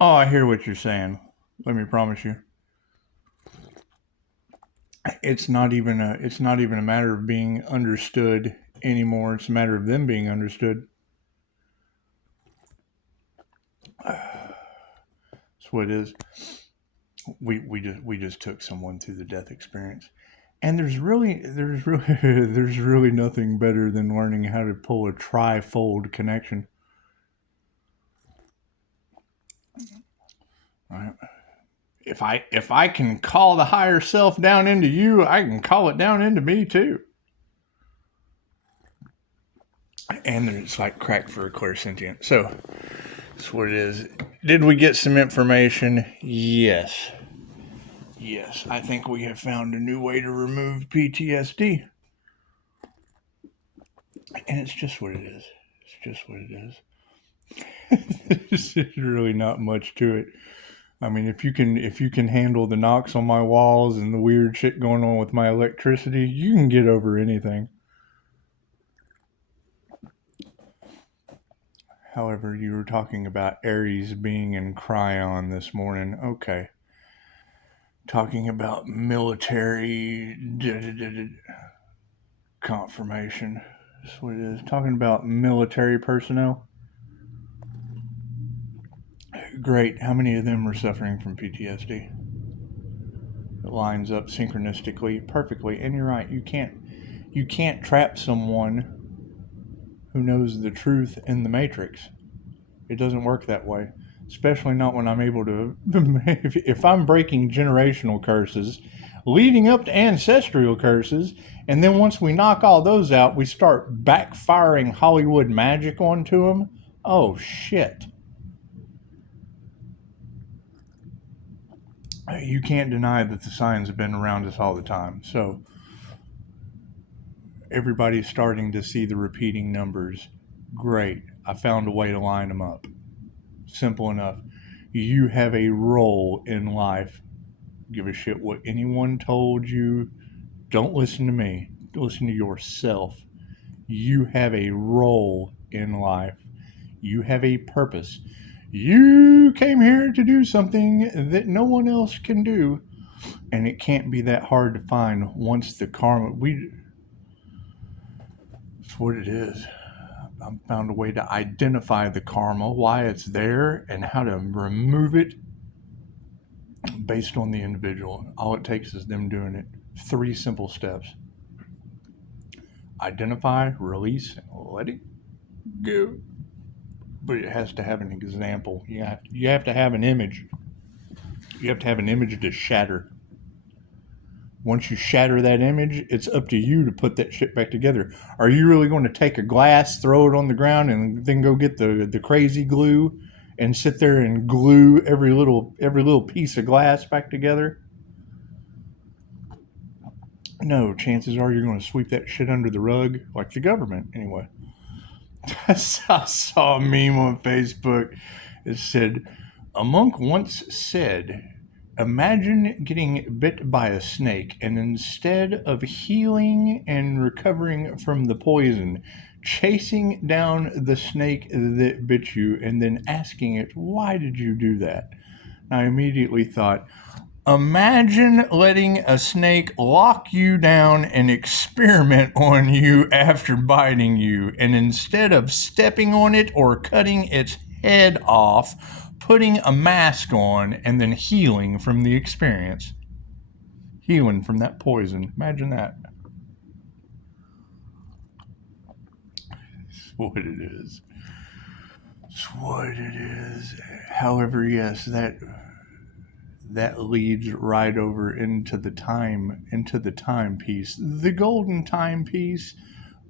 Oh, I hear what you're saying. Let me promise you. It's not even a matter of being understood anymore. It's a matter of them being understood. That's what it is. We just took someone through the death experience. And there's really nothing better than learning how to pull a trifold connection. Right? If I can call the higher self down into you, I can call it down into me too. And it's like crack for a clairsentient. So that's what it is. Did we get some information? Yes. Yes, I think we have found a new way to remove PTSD. And it's just what it is. It's just what it is. There's really not much to it. I mean, if you can handle the knocks on my walls and the weird shit going on with my electricity, you can get over anything. However, you were talking about Aries being in Cryon this morning. Okay. Talking about military confirmation. That's what it is. Talking about military personnel. Great. How many of them are suffering from PTSD? It lines up synchronistically, perfectly. And you're right. You can't trap someone who knows the truth in the matrix. It doesn't work that way. Especially not when I'm able to. If I'm breaking generational curses, leading up to ancestral curses, and then once we knock all those out, we start backfiring Hollywood magic onto them. Oh shit. You can't deny that the signs have been around us all the time. So everybody's starting to see the repeating numbers. Great. I found a way to line them up. Simple enough. You have a role in life. Give a shit what anyone told you. Don't listen to me. Listen to yourself. You have a role in life. You have a purpose. You came here to do something that no one else can do. And it can't be that hard to find once the karma. It's what it is. I found a way to identify the karma, why it's there, and how to remove it based on the individual. All it takes is them doing it. 3 simple steps: identify, release, and let it go. But it has to have an example. You have to have an image. You have to have an image to shatter. Once you shatter that image, it's up to you to put that shit back together. Are you really going to take a glass, throw it on the ground, and then go get the crazy glue and sit there and glue every little piece of glass back together? No, chances are you're going to sweep that shit under the rug, like the government, anyway. I saw a meme on Facebook. It said, a monk once said, imagine getting bit by a snake, and instead of healing and recovering from the poison, chasing down the snake that bit you and then asking it, why did you do that? I immediately thought, imagine letting a snake lock you down and experiment on you after biting you, and instead of stepping on it or cutting its head off, putting a mask on and then healing from the experience. Healing from that poison. Imagine that. It's what it is. It's what it is. However, yes, that leads right over into the timepiece, the golden timepiece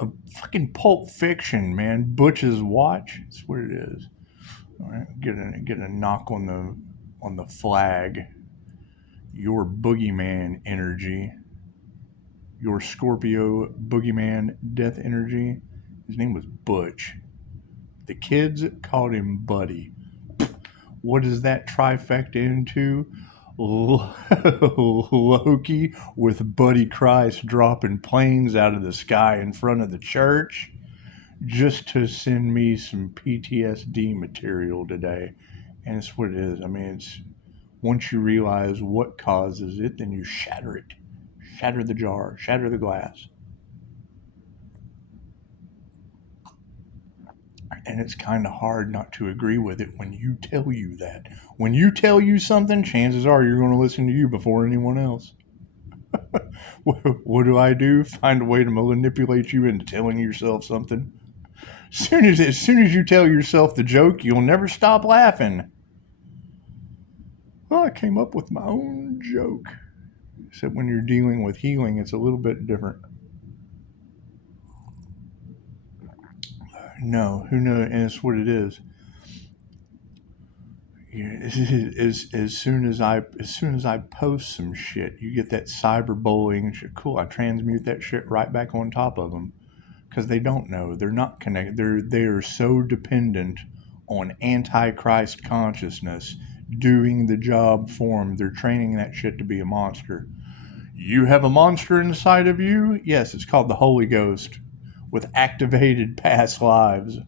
of fucking Pulp Fiction, man. Butch's watch. That's what it is. All right, get a knock on the flag. Your boogeyman energy, your Scorpio boogeyman death energy. His name was Butch. The kids called him Buddy. What does that trifecta into? Loki with Buddy Christ dropping planes out of the sky in front of the church just to send me some PTSD material today. And it's what it is. I mean, it's once you realize what causes it, then you shatter it. Shatter the jar, shatter the glass. And it's kind of hard not to agree with it when you tell you that. When you tell you something, chances are you're going to listen to you before anyone else. What do I do? Find a way to manipulate you into telling yourself something. As soon as you tell yourself the joke, you'll never stop laughing. Well, I came up with my own joke. Except when you're dealing with healing, it's a little bit different. No, who knows? And it's what it is. As soon as I post some shit, you get that cyberbullying and shit. Cool, I transmute that shit right back on top of them because they don't know. They're not connected. They are so dependent on antichrist consciousness doing the job for them. They're training that shit to be a monster. You have a monster inside of you? Yes, it's called the Holy Ghost with activated past lives.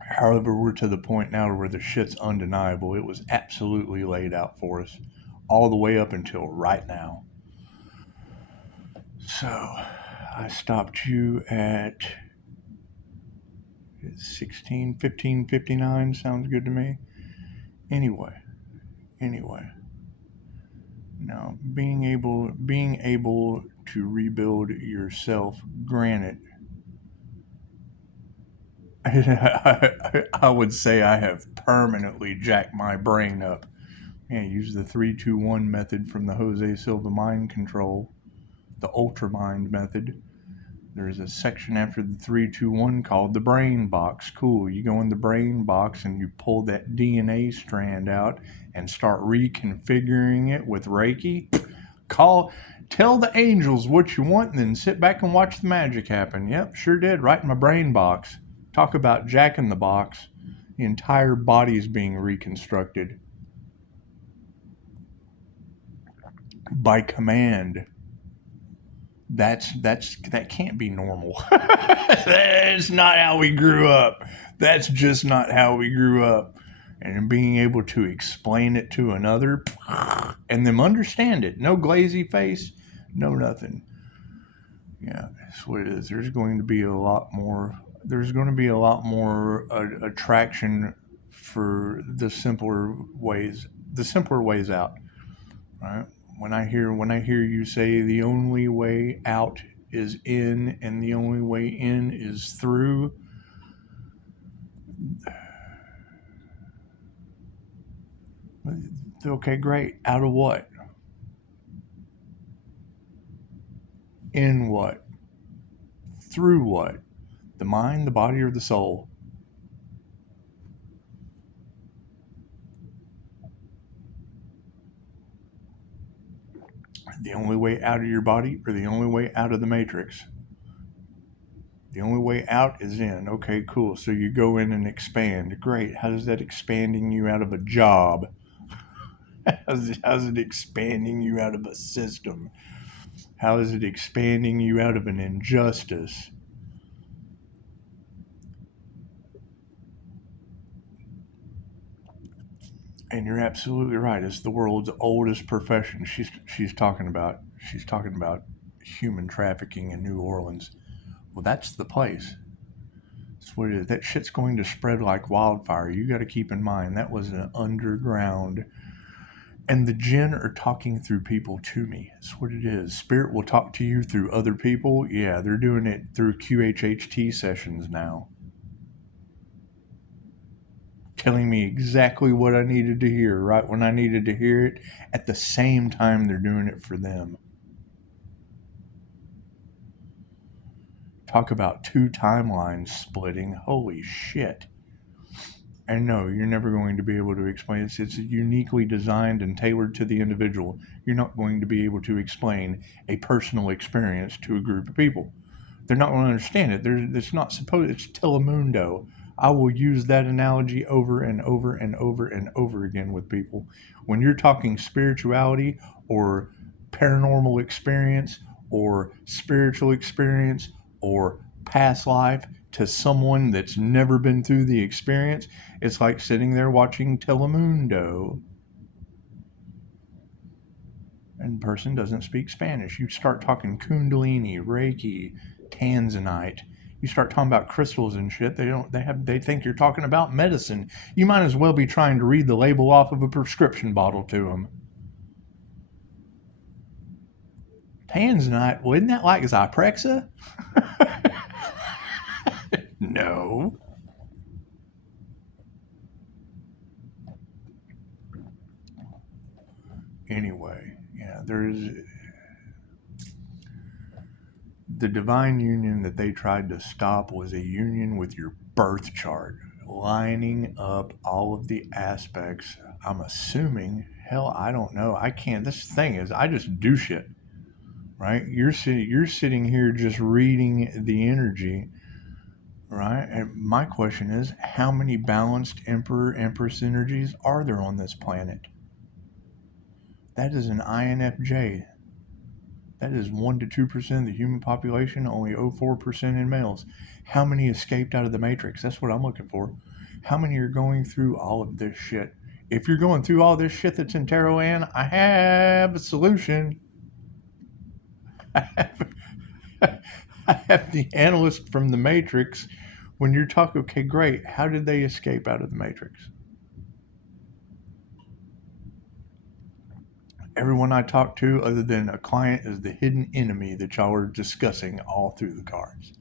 However, we're to the point now where the shit's undeniable. It was absolutely laid out for us all the way up until right now. So, I stopped you at 15:59. Sounds good to me. Anyway. Now, being able to rebuild yourself, granted, I would say I have permanently jacked my brain up. Yeah, use the 3-2-1 method from the Jose Silva Mind Control, the Ultra Mind method. There's a section after the 3-2-1 called the brain box. Cool. You go in the brain box and you pull that DNA strand out and start reconfiguring it with Reiki. Tell the angels what you want and then sit back and watch the magic happen. Yep, sure did. Right in my brain box. Talk about Jack in the Box. The entire body is being reconstructed by command. That can't be normal. That's not how we grew up. That's just not how we grew up. And being able to explain it to another and them understand it. No glazy face, no nothing. Yeah, that's what it is. There's going to be a lot more. There's going to be a lot more attraction for the simpler ways. The simpler ways out, right? When I hear you say the only way out is in and the only way in is through, okay, great. Out of what? In what? Through what? The mind, the body, or the soul? The only way out of your body or the only way out of the matrix? The only way out is in. Okay, cool. So you go in and expand. Great. How is that expanding you out of a job? How's it expanding you out of a system? How is it expanding you out of an injustice? And you're absolutely right. It's the world's oldest profession. She's talking about human trafficking in New Orleans. Well, that's the place. That's what it is. That shit's going to spread like wildfire. You got to keep in mind that was an underground. And the jinn are talking through people to me. That's what it is. Spirit will talk to you through other people. Yeah, they're doing it through QHHT sessions now. Telling me exactly what I needed to hear right when I needed to hear it. At the same time, they're doing it for them. Talk about two timelines splitting. Holy shit. And no, you're never going to be able to explain it. It's uniquely designed and tailored to the individual. You're not going to be able to explain a personal experience to a group of people. They're not going to understand it. It's not supposed. It's Telemundo. I will use that analogy over and over and over and over again with people. When you're talking spirituality or paranormal experience or spiritual experience or past life, to someone that's never been through the experience, it's like sitting there watching Telemundo and the person doesn't speak Spanish. You start talking Kundalini, Reiki, Tanzanite. You start talking about crystals and shit. They think you're talking about medicine. You might as well be trying to read the label off of a prescription bottle to them. Tanzanite, well, isn't that like Zyprexa? No. Anyway, yeah, there's the divine union that they tried to stop was a union with your birth chart, lining up all of the aspects. I'm assuming, hell, I don't know. I can't. This thing is, I just do shit, right? You're sitting here just reading the energy, right? And my question is, how many balanced Emperor Empress energies are there on this planet? That is an INFJ. That is 1 to 2% of the human population, only 0.04% in males. How many escaped out of the matrix? That's what I'm looking for. How many are going through all of this shit? If you're going through all this shit that's in Tarot Ann, I have a solution. I have the analyst from the matrix. When you're talking, okay, great, how did they escape out of the matrix? Everyone I talk to, other than a client, is the hidden enemy that y'all are discussing all through the cards.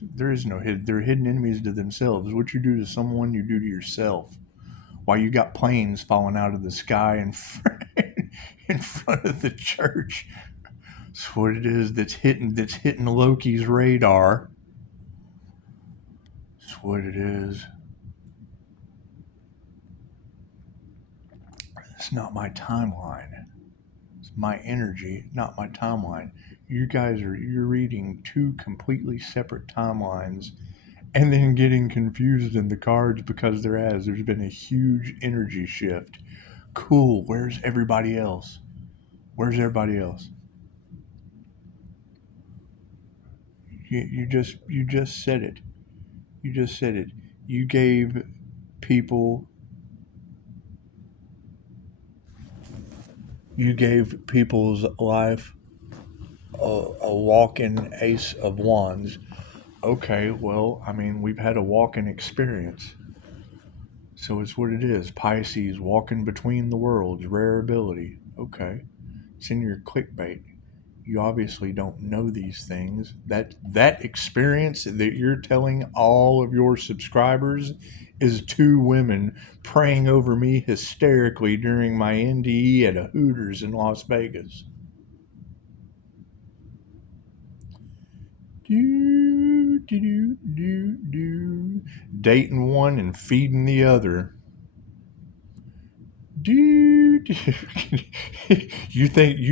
There is no hidden. They're hidden enemies to themselves. What you do to someone, you do to yourself. Why you got planes falling out of the sky in front of the church? That's what it is. That's hitting Loki's radar. That's what it is. It's not my timeline. It's my energy, not my timeline. You're reading two completely separate timelines and then getting confused in the cards because there's been a huge energy shift. Cool. Where's everybody else? Where's everybody else? You just said it. You just said it. You gave people you gave people's life a walk-in ace of wands. Okay, well, I mean, we've had a walk-in experience. So it's what it is. Pisces walking between the worlds, rare ability. Okay. It's in your clickbait. You obviously don't know these things. That experience that you're telling all of your subscribers is two women praying over me hysterically during my NDE at a Hooters in Las Vegas. Do do do do do. Dating one and feeding the other. Dude, you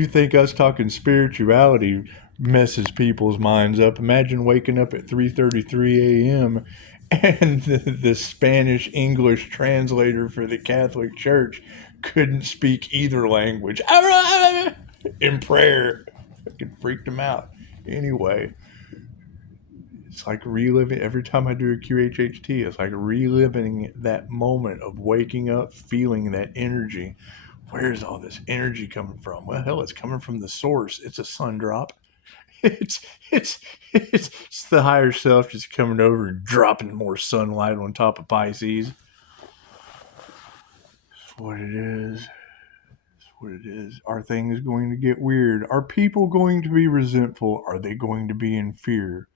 think us talking spirituality messes people's minds up? Imagine waking up at 3:33 a.m. and the Spanish English translator for the Catholic Church couldn't speak either language in prayer. Fucking freaked him out. Anyway, it's like reliving every time I do a QHHT. It's like reliving that moment of waking up, feeling that energy. Where's all this energy coming from? Well, hell, it's coming from the source. It's a sun drop. It's it's it's the higher self just coming over and dropping more sunlight on top of Pisces. That's what it is. That's what it is. Are things going to get weird? Are people going to be resentful? Are they going to be in fear?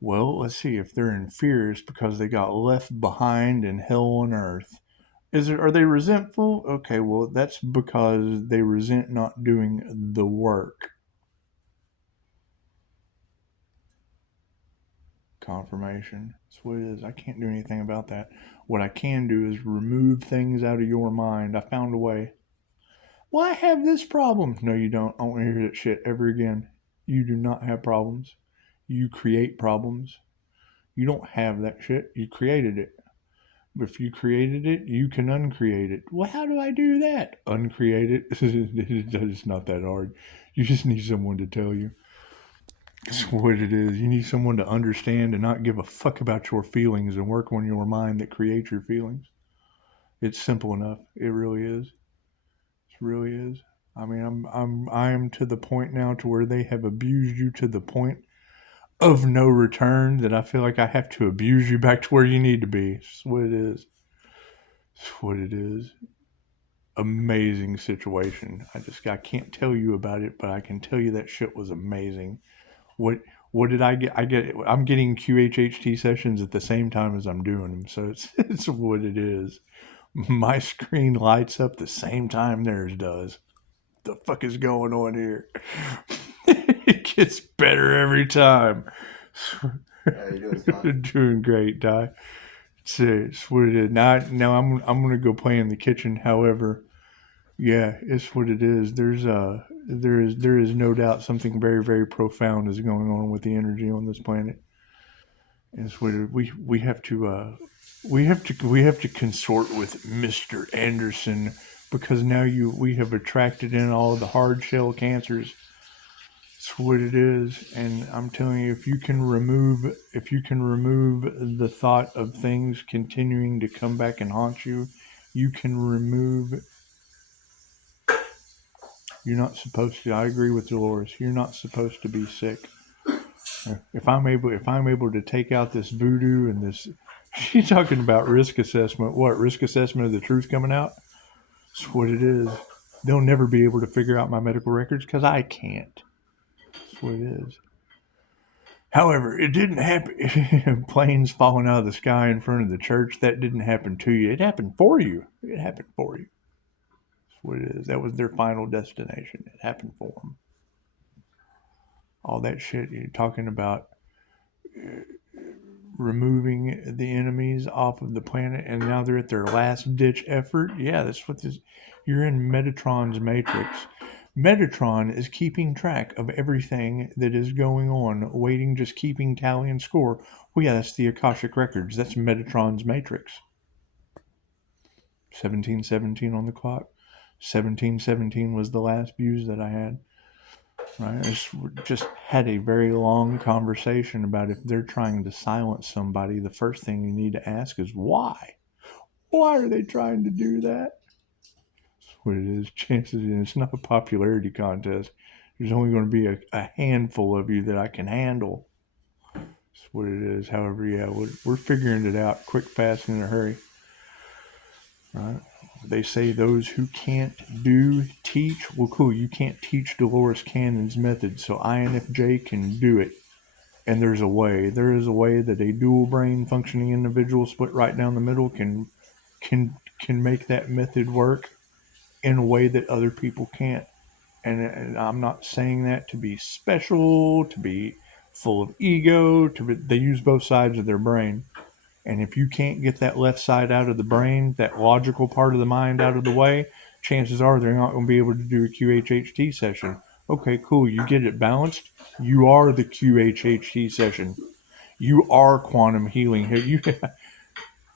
Well, let's see. If they're in fear, it's because they got left behind in hell on earth. Are they resentful? Okay, well, that's because they resent not doing the work. Confirmation. That's what it is. I can't do anything about that. What I can do is remove things out of your mind. I found a way. Well, I have this problem. No, you don't. I don't want to hear that shit ever again. You do not have problems. You create problems. You don't have that shit. You created it. If you created it, you can uncreate it. Well, how do I do that? Uncreate it. It's not that hard. You just need someone to tell you. That's what it is. You need someone to understand and not give a fuck about your feelings and work on your mind that creates your feelings. It's simple enough. It really is. It really is. I mean, I am to the point now to where they have abused you to the point of no return that I feel like I have to abuse you back to where you need to be. That's what it is. That's what it is. Amazing situation. I can't tell you about it, but I can tell you that shit was amazing. What what did I get? I'm getting QHHT sessions at the same time as I'm doing them, so it's what it is. My screen lights up the same time theirs does. The fuck is going on here? It gets better every time. Yeah, you doing fine. Doing great, Ty. It's what it is. Now I'm gonna go play in the kitchen. However, yeah, it's what it is. There is no doubt something very very profound is going on with the energy on this planet. And it's what we have to we have to consort with Mr. Anderson because now you we have attracted in all the hard shell cancers. It's what it is, and I'm telling you, if you can remove the thought of things continuing to come back and haunt you, you can remove. You're not supposed to. I agree with Dolores. You're not supposed to be sick. If I'm able to take out this voodoo and this, she's talking about risk assessment. What risk assessment of the truth coming out? That's what it is. They'll never be able to figure out my medical records because I can't. That's what it is. However, it didn't happen. Planes falling out of the sky in front of the church. That didn't happen to you. It happened for you. It happened for you. That's what it is. That was their final destination. It happened for them. All that shit you're talking about removing the enemies off of the planet and now they're at their last ditch effort. Yeah, that's what this. You're in Metatron's matrix. Metatron is keeping track of everything that is going on, waiting, just keeping tally and score. Well, yeah, that's the Akashic Records. That's Metatron's matrix. 1717 on the clock. 1717 was the last views that I had. Right? I just had a very long conversation about if they're trying to silence somebody, the first thing you need to ask is why? Why are they trying to do that? That's what it is. Chances, and it's not a popularity contest. There's only going to be a handful of you that I can handle. That's what it is. However, yeah, we're figuring it out quick, fast, and in a hurry. Right? They say those who can't do teach. Well, cool. You can't teach Dolores Cannon's method, so INFJ can do it. And there's a way. There is a way that a dual brain functioning individual split right down the middle can make that method work in a way that other people can't. And I'm not saying that to be special, to be full of ego. They use both sides of their brain. And if you can't get that left side out of the brain, that logical part of the mind out of the way, chances are they're not going to be able to do a QHHT session. Okay, cool. You get it balanced. You are the QHHT session. You are quantum healing.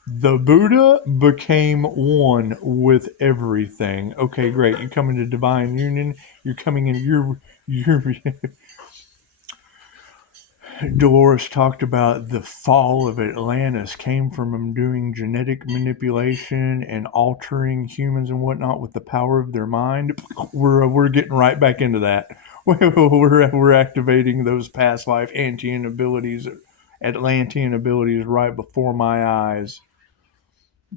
The Buddha became one with everything. Okay, great. You come into divine union. You're coming in. You're Dolores talked about the fall of Atlantis came from them doing genetic manipulation and altering humans and whatnot with the power of their mind. We're getting right back into that. We're activating those past life Atlantean abilities right before my eyes.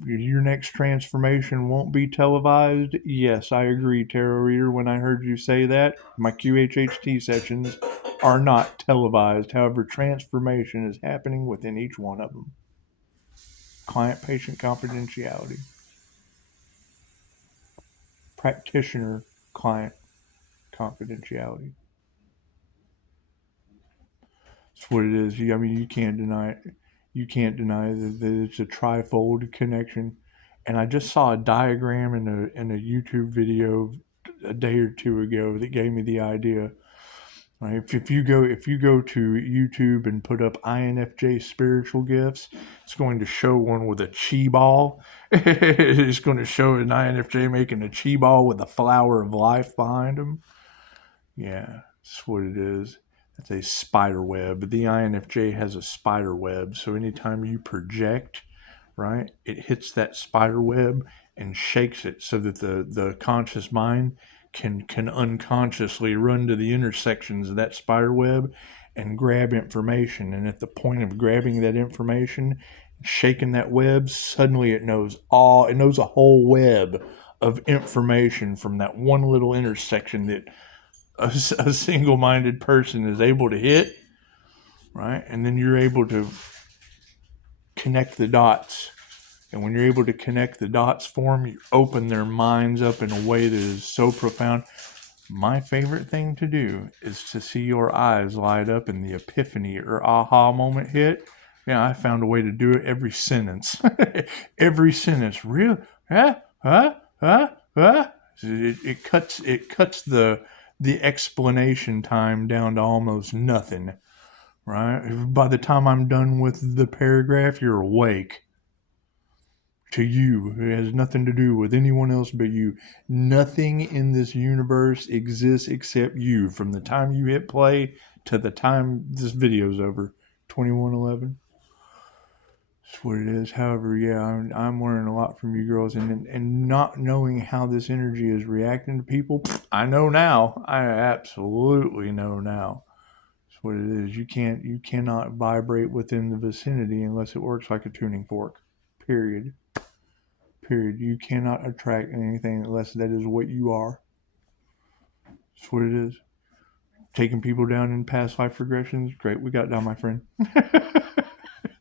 Your next transformation won't be televised. Yes, I agree, Tarot Reader. When I heard you say that, my QHHT sessions are not televised. However, transformation is happening within each one of them. Client patient confidentiality, practitioner client confidentiality. That's what it is. I mean, you can't deny it. You can't deny that it's a trifold connection. And I just saw a diagram in a YouTube video a day or two ago that gave me the idea. Right? If you go to YouTube and put up INFJ spiritual gifts, it's going to show one with a chi ball. It's going to show an INFJ making a chi ball with a flower of life behind him. Yeah, that's what it is. It's a spider web. The INFJ has a spider web. So anytime you project, right, it hits that spider web and shakes it so that the conscious mind can unconsciously run to the intersections of that spider web and grab information. And at the point of grabbing that information, shaking that web, suddenly it knows a whole web of information from that one little intersection that a single-minded person is able to hit, right? And then you're able to connect the dots. And when you're able to connect the dots for them, you open their minds up in a way that is so profound. My favorite thing to do is to see your eyes light up and the epiphany or aha moment hit. Yeah, I found a way to do it every sentence. Every sentence. Real? Huh? Huh? Huh? Huh? It cuts the explanation time down to almost nothing. Right? By the time I'm done with the paragraph, you're awake. To you. It has nothing to do with anyone else but you. Nothing in this universe exists except you. From the time you hit play to the time this video's over. 2111. That's what it is. However, yeah, I'm learning a lot from you girls, and not knowing how this energy is reacting to people. I know now. I absolutely know now. That's what it is. You cannot vibrate within the vicinity unless it works like a tuning fork. Period. You cannot attract anything unless that is what you are. That's what it is. Taking people down in past life regressions. Great, we got down, my friend.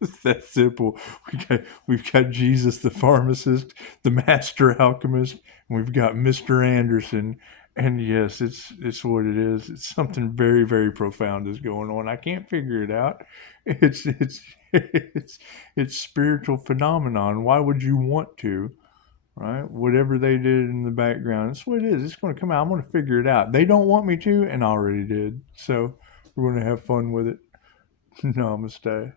It's that simple. We've got Jesus the pharmacist, the master alchemist, and we've got Mr. Anderson. And yes, it's what it is. It's something very, very profound is going on. I can't figure it out. It's spiritual phenomenon. Why would you want to? Right? Whatever they did in the background, that's what it is. It's going to come out. I'm going to figure it out. They don't want me to, and I already did. So we're going to have fun with it. Namaste.